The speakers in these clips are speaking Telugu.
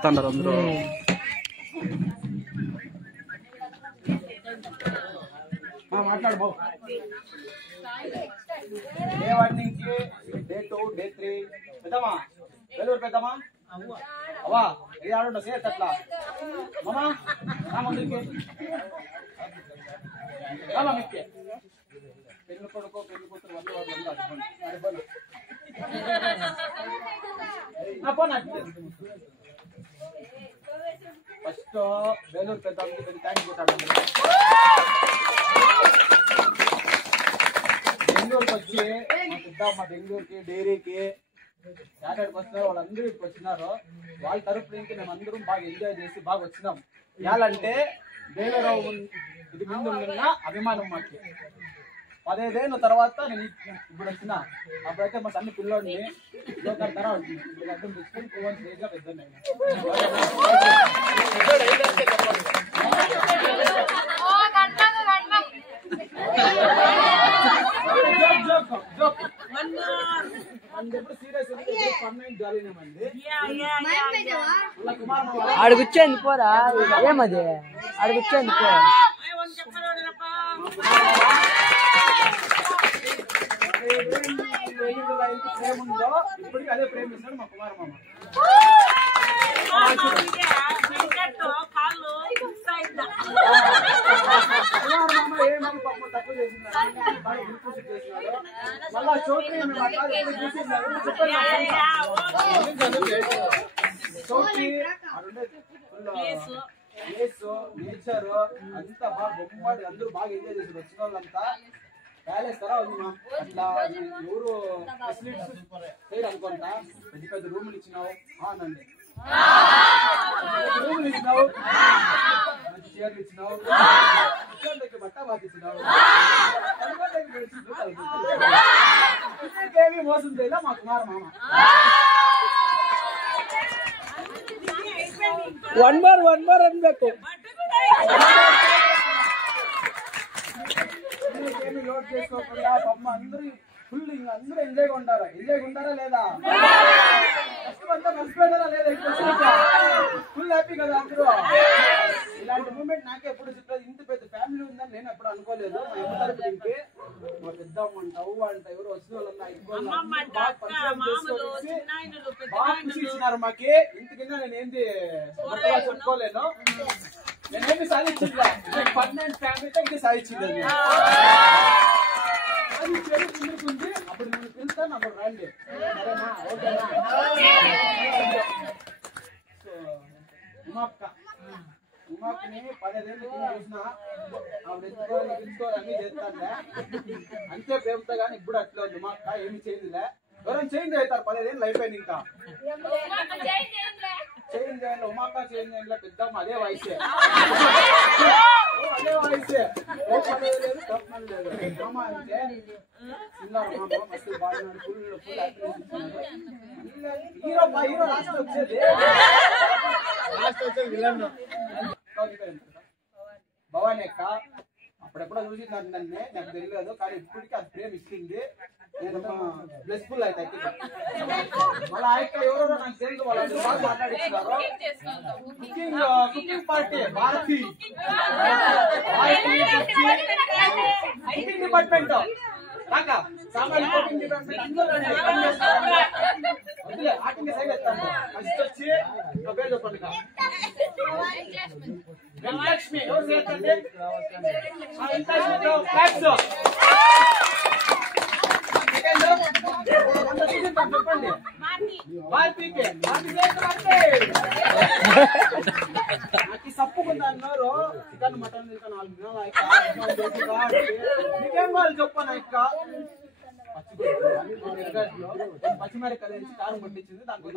వస్తున్నారు అందరూ. మాట్లాడు బాబు. డే 1 నుంచి డే 2 డే 3 పెద్దమ్మా వెలుగురు పెద్దమ్మా అవ్వా ఇది ఆడుండ సేర్ అట్లా మామా నా ముందుకి రామా మిక్కే పెళ్లి కొడుకో పెళ్లి కూతురు వాళ్ళు వాళ్ళు నా పోనా ఫస్ట్ వెలుగురు పెద్దమ్మకి పెద్ద థ్యాంక్స్ కొట్టాడు. బెంగళూరుకి వచ్చి మా బెంగళూరుకి డైరీకి యాటాడికి వస్తున్నారు వాళ్ళందరూ ఇక్కడికి వచ్చినారు. వాళ్ళ తరపు నుంచి మేము అందరం బాగా ఎంజాయ్ చేసి బాగా వచ్చినాం. ఎలాంటే బేలరావు ఇది ముందు ఉన్న అభిమానం మాకు 15 ఏళ్ళ తర్వాత నేను ఇప్పుడు వచ్చిన అప్పుడైతే మా సన్ని పిల్లోడిని లోకల్ తర ఇప్పుడు అర్థం తెచ్చుకొని పూర్వం స్టేజ్గా పెద్ద అడుగుచ్చేంది పోరా ఏమది అడుగుచ్చేంది పో ప్రేమ ఉందో ఇప్పటికీ అదే ప్రేమిస్తాడు మా కుమార మామ. ఏమని పాపం తక్కువ చేసినాడు బాగా ఇంప్రూవ్ చేసినాడు. మళ్ళా చోట్రీ చోట్రీ నేచర్ అంతా బాగా బొమ్మడి అందరూ బాగా ఎంజాయ్ చేసి వచ్చిన వాళ్ళంతా ప్యాలెస్ తర ఉంది మా అట్లా ఎవరు ఫెసిలిటీస్ చేయరు అనుకుంటా. పెద్ద పెద్ద రూములు ఇచ్చినావు అనండి రూములు ఇచ్చినావు మంచి చీరలు ఇచ్చినావు బట్ట బాగా ఇచ్చినావు ఏమీ మోసం చేయలే మా కుమార మామ. 1 more అన్ಬೇಕು ఏమి లోడ్ చేసుకోకుండా బొమ్మ అందరూ ఫుల్ ఇంకా అందరూ ఎంజాయ్గా ఉంటారా లేదా? ఫస్ట్ అంతా కలిసిపోయినారా లేదా? ఫుల్ హ్యాపీ కదా అందరూ. ఇలాంటి మూమెంట్ నాకే ఎప్పుడు చెప్పలేదు. ఇంత పెద్ద ఫ్యామిలీ ఉందని నేను ఎప్పుడు అనుకోలేదు. మా ఎమ్మ తరపు నుంచి మా పెద్దమ్మ అంట అవ్వ అంట ఎవరు వచ్చిన వాళ్ళన్నా బాగా పరిచయం చేసుకొని బాగా ఖుషి ఇచ్చినారు మాకి. ఇంతకింద నేను ఏంటి చెప్పుకోలేను. నేనేమి సాధించిందా పర్మనెంట్ ఫ్యామిలీతో ఇంకా సాధించింది. అది ముందుకుంది అప్పుడు నేను పిలుస్తాను అప్పుడు రండి సరేనా? ఓకేనా? ఉమాక్ని 15 ఏళ్ళు చూసినా ఆవిడ ఎత్తుకోవాలని చేస్తానులే అంతే ప్రేమతో. కానీ ఇప్పుడు అట్లా ఉంది ఉమాక్క ఏమి చేయండిలే. ఎవరైనా చేంజ్ అవుతారు 15 ఏళ్ళు అయిపోయింది ఇంకా చేంజ్ చేయండి. ఉమాక్క చేంజ్ చేయండి పెద్దమ్మ అదే వయసే అదే వయసే లేదు తప్పని లేదు. మామ అంటే చిన్నారు మామ మస్తు బాగా ఫుల్ హీరో హీరో లాస్ట్ వచ్చేది విలన్ భవానీ అక్క అప్పుడెప్పుడో చూసింది నన్నే నాకు తెలియదు. కానీ ఇప్పటికీ అది ప్రేమ ఇచ్చింది. నేను బ్లెస్ఫుల్ అయితే వాళ్ళ ఆయక్క ఎవరెవరో నాకు తెలుసు. వాళ్ళు బాగా మాట్లాడిస్తున్నారు. Cooking party Bharathi cooking department రాక సామాన్య కుకింగ్ డిపార్ట్మెంట్ అందరూ వదిలే ఆటింగ్ సైడ్ ఎత్తాను. ఫస్ట్ వచ్చి ఒక పేరు చెప్పండి. వెంకటలక్ష్మి ఎవరు చేస్తండి? చెప్పండి నాకు సప్పుకుందా అన్నారు. చికెన్ మటన్ 4 దినాలు మీకేం వాళ్ళు చెప్పాను ఇక్క పచ్చిమిరకాయలు వేసి కారం పండించింది. దానికి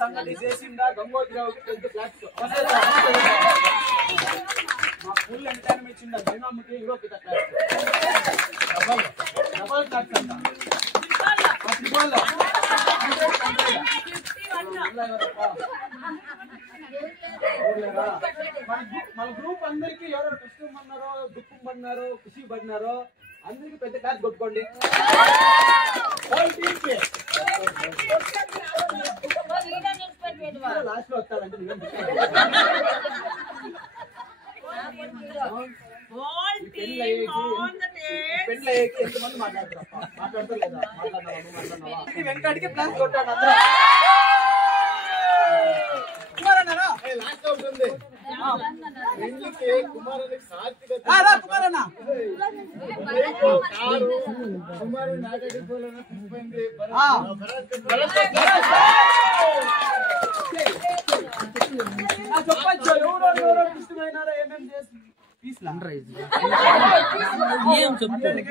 సంగతి చేసిందా గంగోత్రిరావుకి 10th క్లాస్ మా ఫుల్ ఎంటర్టైన్మెంట్ ఇచ్చిందా జైనమ్మకి యూరోప్ క్లాస్ డబల్ క్లాస్ అంట మన గ్రూప్ అందరికి ఎవరు కష్టం పడినారో దుఃఖం పడినారో ఖుషి పడినారో అందరికి పెద్ద క్లాస్ కొట్టుకోండి. లాస్ట్ లో వస్తారంటే పెళ్ళయ్యేకి ఎంతమంది మాట్లాడతారు లేదా వెంకటికి ప్లాన్స్ కొట్టాడు అందరూ. కుమారన్నా కుమారన్నా చెప్పచ్చు ఎవరో ఇష్టమైనారో ఏమేమి చేసి ఏం చెప్తారు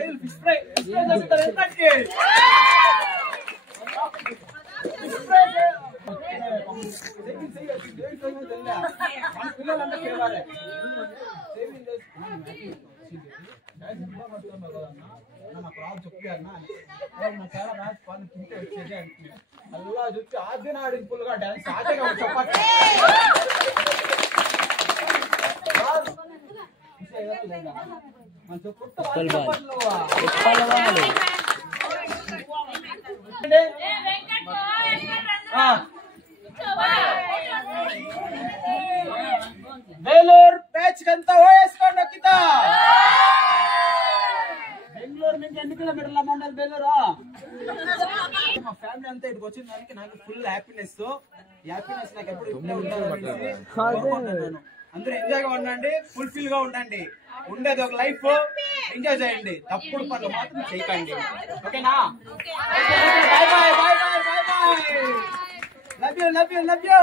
పిల్లలంటే కేవారే నాకు రాదు చెప్పాను చాలా రాజు పని తింటే వచ్చేది అంటే అలా చూసి ఆద్య నాడికి ఫుల్గా డాన్స్ ఆటగా చెప్పండి. బెంగళూరు ప్యాచ్ అంతా వేసుకోండి కింద. బెంగళూరు నుంచి ఎన్ని కిలోమీటర్ల మండలి బెంగళూరు. మా ఫ్యామిలీ అంతా ఇక్కడికి వచ్చిన దానికి నాకు ఫుల్ హ్యాపీనెస్ నాకు ఎప్పుడు ఇక్కడే ఉండాలి. అందరూ ఎంజాయ్ గా ఉండండి, ఫుల్ఫిల్ గా ఉండండి. ఉండేది ఒక లైఫ్, ఎంజాయ్ చేయండి. తప్పుడు పనులు మాత్రం చేయకండి. ఓకేనా? Bye bye bye bye bye bye. Love you.